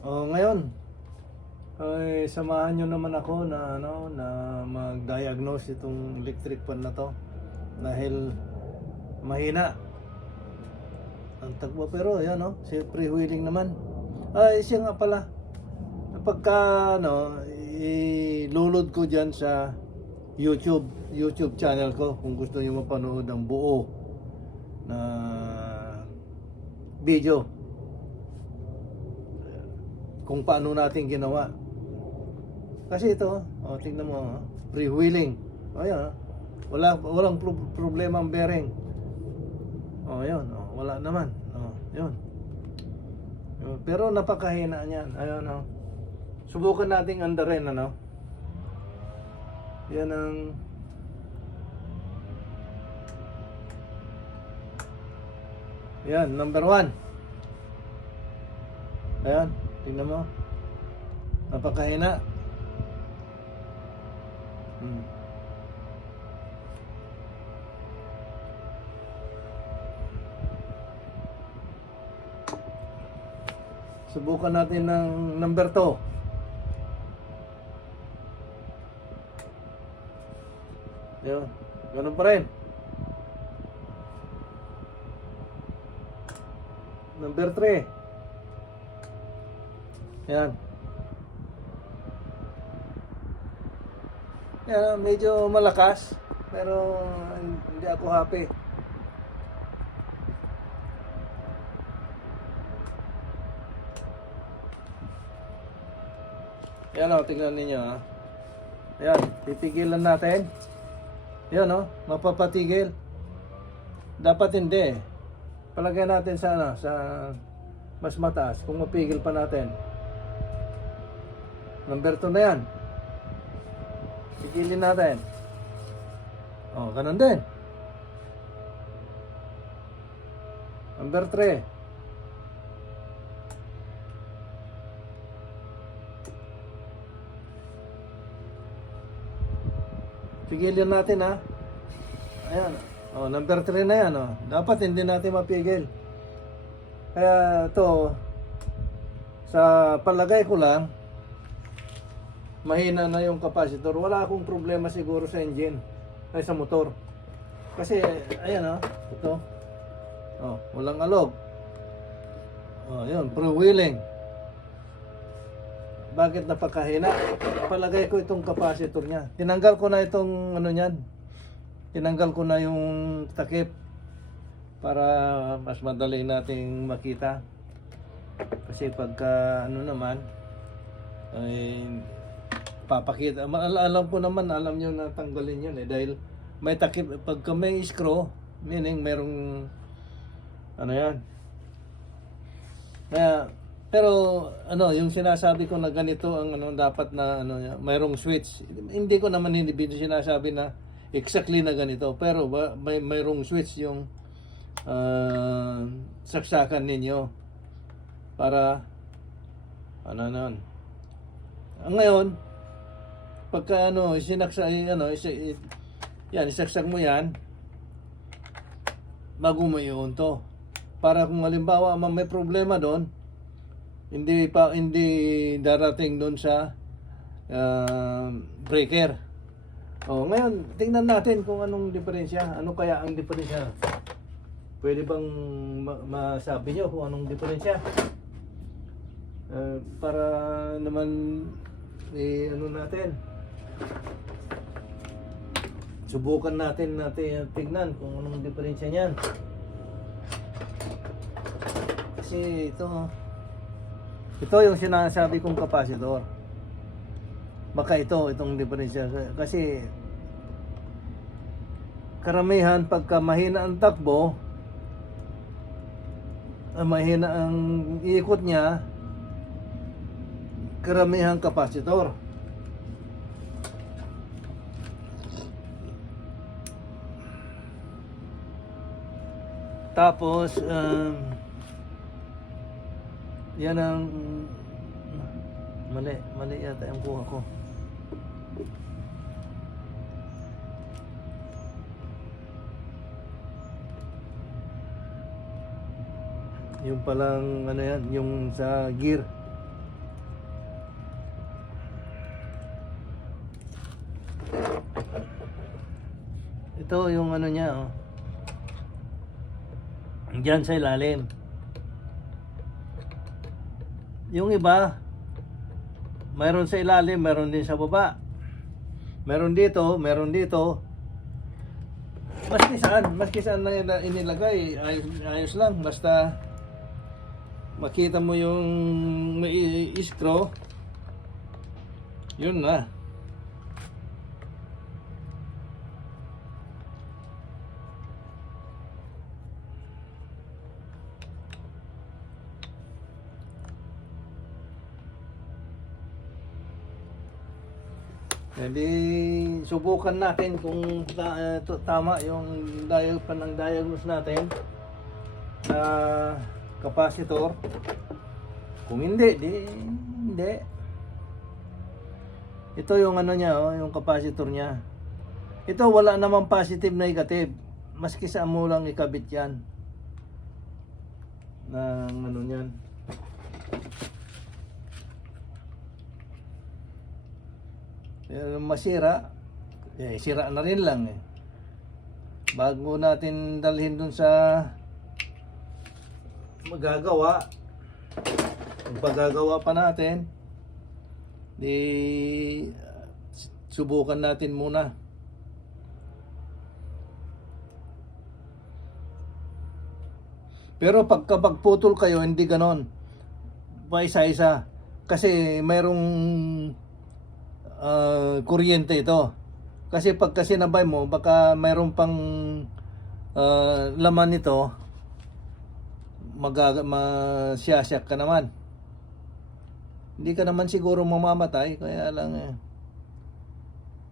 Ngayon ay samahan nyo naman ako na na mag-diagnose itong electric fan na to dahil mahina ang tagpo, pero yan freewheeling naman. Ay siya nga pala, pagka ilulod ko dyan sa YouTube channel ko, kung gusto niyo mapanood ang buo na video kung paano natin ginawa. Kasi ito, tingnan mo, freewheeling. Ayan, walang problema ang bearing. Ayun, wala naman. Yun. Pero napakahina niyan. Ayun, subukan nating andarin, Yan ang yan, number 1. Ayan, tingnan mo. Napakahina. Subukan natin ng number 2. Yun, ganun pa rin. Number 3. Yan. Yan, medyo malakas, pero hindi ako happy. Yan tingnan ninyo Ayan, titigilan natin. Yan mapapatigil. Dapat hindi. Palagay natin sa sa mas mataas kung mapigil pa natin. Number 2 na yan. Tigilin natin. Ganun din. Number 3. Pigilin natin Ayan. Number 3 na yan Dapat hindi natin mapigil. Kaya ito, sa palagay ko lang, mahina na yung capacitor. Wala akong problema siguro sa engine ay sa motor. Kasi ayan ito. Walang alog. Yun, freewheeling. Bakit napakahina? Palagay ko itong capacitor niya. Tinanggal ko na itong niyan. Tinanggal ko na yung takip para mas madali nating makita. Kasi pagka naman ay papakita. Alam ko naman, alam nyo na tanggalin yun dahil may takip. Pagka may screw, meaning merong yan. Pero yung sinasabi ko na ganito ang dapat na mayroong switch. Hindi ko naman hindi sinasabi na exactly na ganito, pero mayroong switch yung saksakan ninyo para ngayon pagka isaksak mo yan bago mo i-on para kung halimbawa may problema doon, hindi darating doon sa breaker. Ngayon tingnan natin kung anong diferensya. Ano kaya ang diferensya? Pwede bang masabi nyo kung anong diferensya? Para naman natin. Subukan natin tingnan kung anong diferensya niyan. Kasi ito yung sinasabi kong capacitor. Baka itong diferensya. Kasi karamihan pagka mahina ang takbo, mahina ang ikot niya, karamihan capacitor. Tapos yan ang mali yata yung kuha ko. Yung palang yan, yung sa gear. Ito yung ano niya, oh. Diyan sa ilalim. Yung iba, mayroon sa ilalim, mayroon din sa baba. Meron dito, meron dito. Maski saan na inilagay, ayos lang. Basta makita mo yung may screw, yun na. Hindi, subukan natin kung tama yung diagnose natin na capacitor. Kung hindi, hindi. Ito yung ano niya, oh, yung capacitor niya. Ito wala namang positive negative. Maski sa mo lang ikabit yan. Ng ano niyan. Masira, sira na rin lang eh. Bago natin dalhin dun sa magagawa, pagagawa pa natin, subukan natin muna. Pero pagka magputol kayo, hindi ganon, pa isa-isa, kasi mayroong kuryente ito. Kasi pagka sinabay mo, baka mayroon pang laman nito, masyasak ka naman. Hindi ka naman siguro mamamatay, kaya lang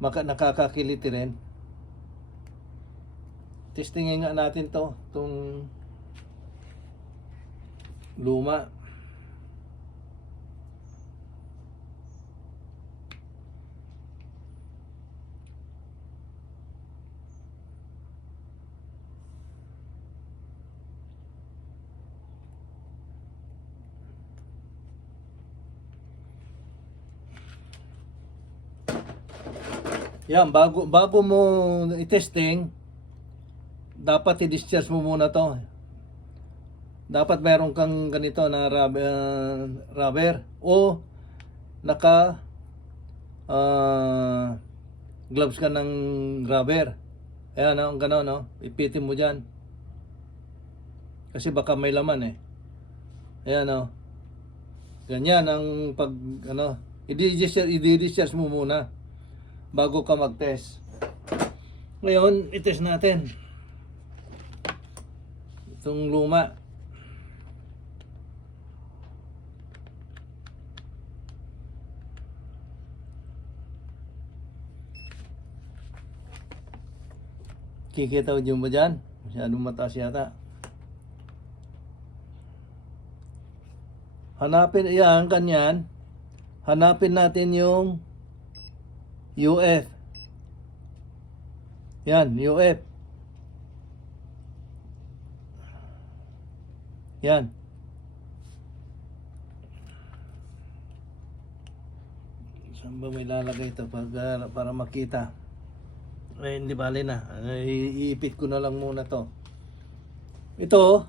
nakakakiliti rin. Testingin nga natin itong luma. Yan, bago mo i-testing, dapat i-discharge mo muna to. Dapat meron kang ganito na rubber o naka gloves ka ng rubber. Ayan, ang gano'n, no? Ipitin mo dyan. Kasi baka may laman eh. Ayan, no? Ganyan ang pag, i-discharge mo muna bago ka mag-test. Ngayon, i-test natin itong luma. Kikita mo ba dyan? Masyadong mataas yata. Hanapin, yan, kanyan. Hanapin natin yung UF. Yan, UF. Yan. Saan ba may lalagay ito para makita? Eh, hindi bali na. Iipit ko na lang muna to. Ito,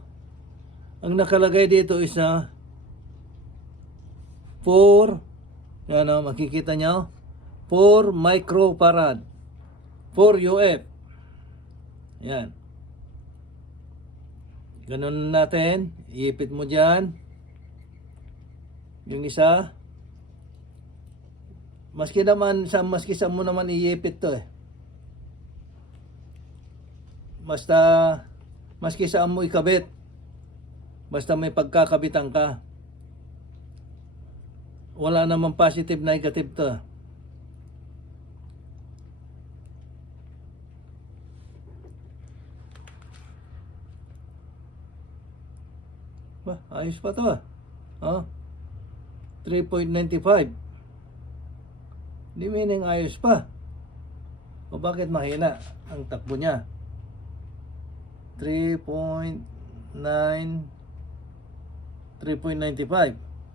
ang nakalagay dito is 4, yan o, makikita nyo, 4 microfarad, 4 UF. Yan. Ganun natin, iipit mo dyan. Yung isa, maski sa mo naman iipit to eh. Basta, maski saan mo ikabit, basta may pagkakabitan ka. Wala namang positive, negative to. Ba, ayos pa to ah. Oh, 3.95. Di meaning ayos pa. O bakit mahina ang takbo niya? 3.95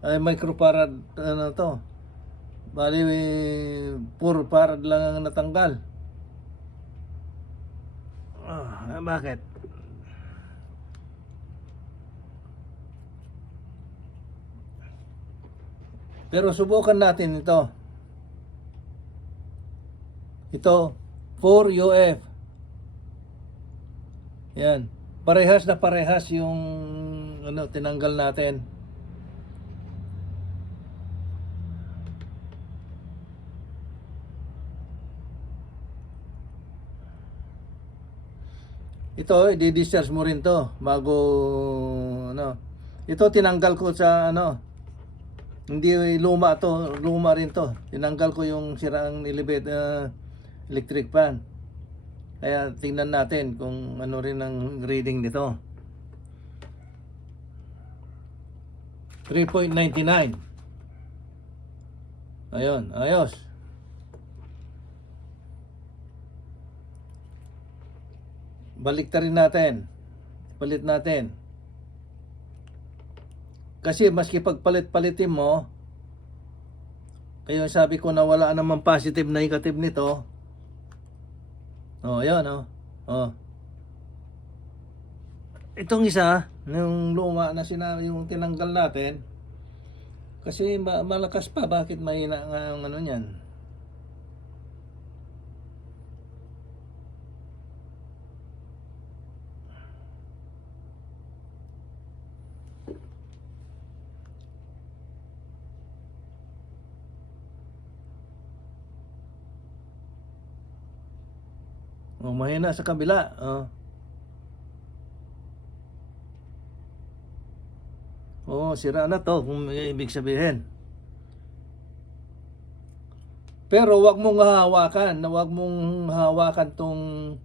ay microfarad to. Bali 4 farad lang ang natanggal. Bakit? Pero subukan natin ito. Ito, 4UF. Yan. Parehas na parehas yung ano, tinanggal natin. Ito, i-discharge mo rin to bago ano. Ito tinanggal ko sa ano. Hindi luma to, luma rin to. Tinanggal ko yung sirang electric fan. Kaya tingnan natin kung ano rin ang reading nito. 3.99. Ayun, ayos. Balik rin natin. Palit natin. Kasi maski pagpalit-palitin mo, kaya sabi ko na wala namang positive negative nito. Oh, ayan oh. Oh. Itong isa, yung luma na sinabi yung tinanggal natin, kasi malakas pa, bakit mahina nga ang ano niyan? Oh, mahina sa kabila. Oh. Oh, sira na to kung ibig sabihin. Pero wag mong hawakan tong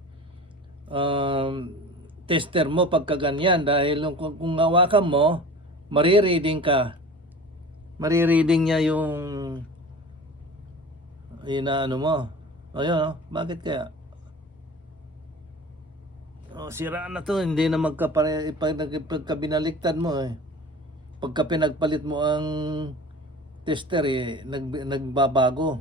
tester mo pagka ganyan dahil kung hawakan mo, marireading ka. Marireading niya yung inaano mo. Ayun, oh, bakit kaya? Oh, sira na to, hindi na magkapare pagka binaliktad mo eh. Pagka pinagpalit mo ang tester eh, nagbabago.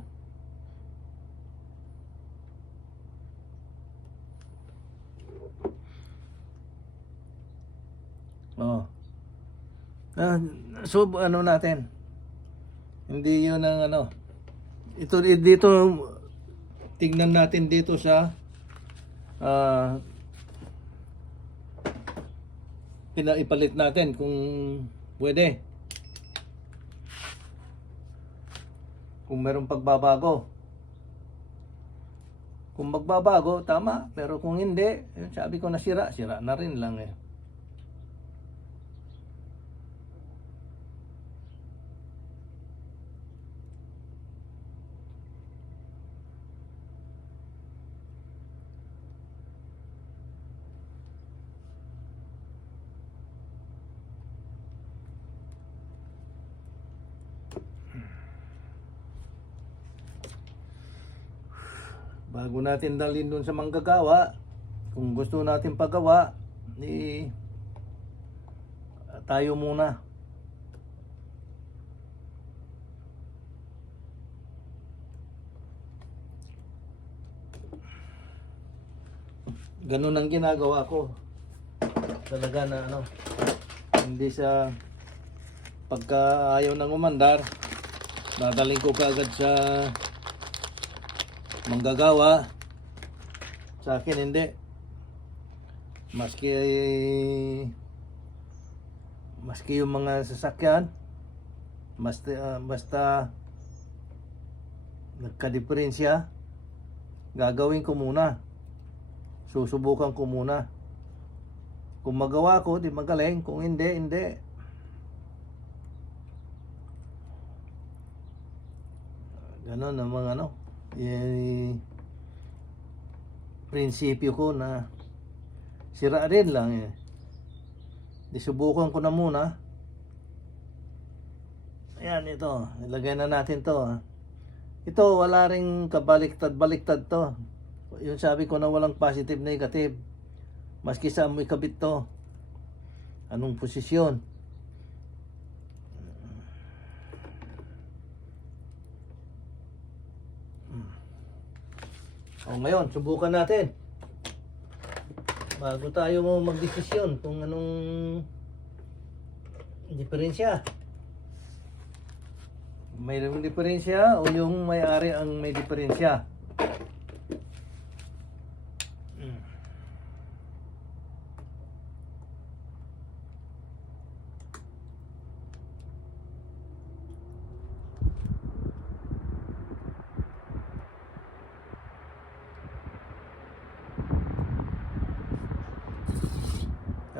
Oh. So ano natin? Hindi 'yun ang ano. Ito dito tingnan natin dito sa ipalit natin kung pwede. Kung merong pagbabago. Kung magbabago, tama. Pero kung hindi, sabi ko na sira na rin lang eh. Bago natin dalhin dun sa manggagawa, kung gusto natin pagawa, tayo muna. Ganun ang ginagawa ko. Talaga na ano, hindi sa pagka ayaw nang umandar, dadalhin ko kaagad sa manggagawa. Sa akin hindi. Maski yung mga sasakyan, basta nagka-diferensya, gagawin ko muna. Susubukan ko muna. Kung magawa ko, di magaling. Kung hindi, hindi. Ganon ang mga ano. Prinsipyo ko na sira rin lang eh. Disubukan ko na muna. Ayan, ito. Ilagay na natin to. Ito, wala ring kabaliktad-baliktad to. Yung sabi ko na walang positive, negative. Maski sa mo ikabit to. Anong posisyon? O ngayon, subukan natin. bago tayo magdesisyon kung anong diferensya. Mayroong diferensya o yung may-ari ang may diferensya.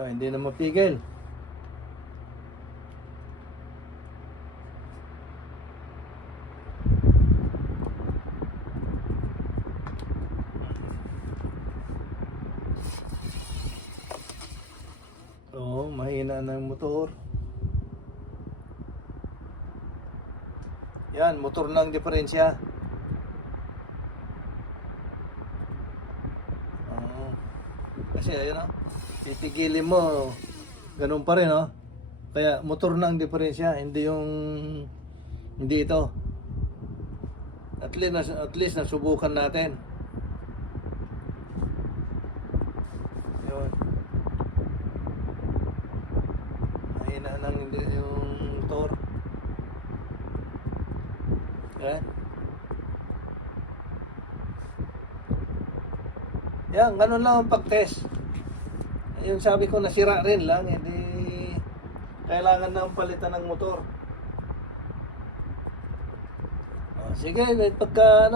Hindi na mapigil. Oo, mahina ng motor. Yan, motor ng diferensya. Oo. Kasi ayun o, titigilin mo, ganun pa rin o. Kaya motor na ang diferensya, hindi ito. At least nasubukan natin. Yun. Mahina nang hindi yung motor. Okay? Yan, ganun lang ang pag-test. Yung sabi ko nasira rin lang, hindi kailangan na palitan ng motor. Sige, pagka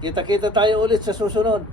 kita-kita tayo ulit sa susunod.